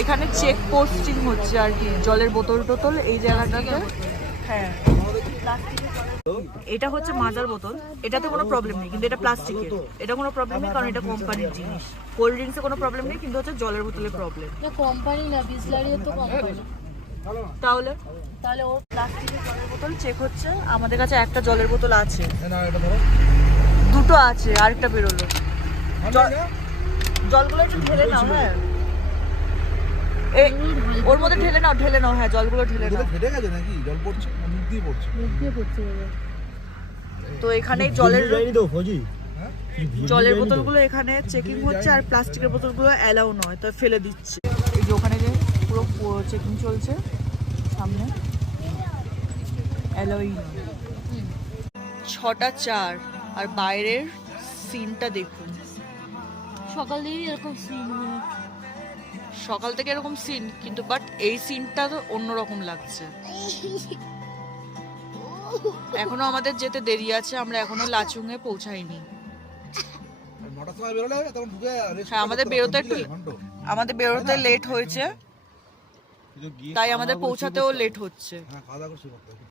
এখানে check posting হচ্ছে আর কি, জলের বোতল টোতল এই জায়গাটাতে। হ্যাঁ, এটা হচ্ছে মাজার বোতল, এটাতে কোনো প্রবলেম নেই, কিন্তু এটা প্লাস্টিকের, এটা কোনো প্রবলেম নেই কারণ এটা কোম্পানির জিনিস। কোল্ড ড্রিঙ্কসে কোনো প্রবলেম নেই, কিন্তু হচ্ছে জলের বোতলে প্রবলেম। কোম্পানি না, বিসলারিও তো কোম্পানি। তাহলে তাহলে ওর প্লাস্টিকের জলের বোতল চেক হচ্ছে। আমাদের কাছে একটা জলের বোতল আছে, দুটো আছে, আরেকটা বেরোলো। জলগুলো একটু ঢেলে নাও। হ্যাঁ, ওর মধ্যে ঢেলে নাও, ঢেলে নাও। হ্যাঁ, জলগুলো ঢেলে নাও। ফেটে গেছে নাকি? জল পড়ছে, মুখ দিয়ে পড়ছে। মুখ দিয়ে পড়ছে। তো এখানে জলের বোতলগুলো এখানে চেকিং হচ্ছে, আর প্লাস্টিকের বোতলগুলো অ্যালাউ নয়, তো ফেলে দিচ্ছে। এই যে ওখানে যে পুরো চেকিং চলছে সামনে, অ্যালাউই নয়। 6:04 আর বাইরের সিনটা দেখুন। সকাল থেকে এরকম সিন, সকাল থেকে এরকম সিন, কিন্তু বাট এই সিনটা তো অন্যরকম লাগছে। এখনো আমাদের যেতে দেরি আছে, আমরা এখনো লাচুংয়ে পৌঁছাইনি। হ্যাঁ, আমাদের বেরোতে লেট হয়েছে, তাই আমাদের পৌঁছাতেও লেট হচ্ছে।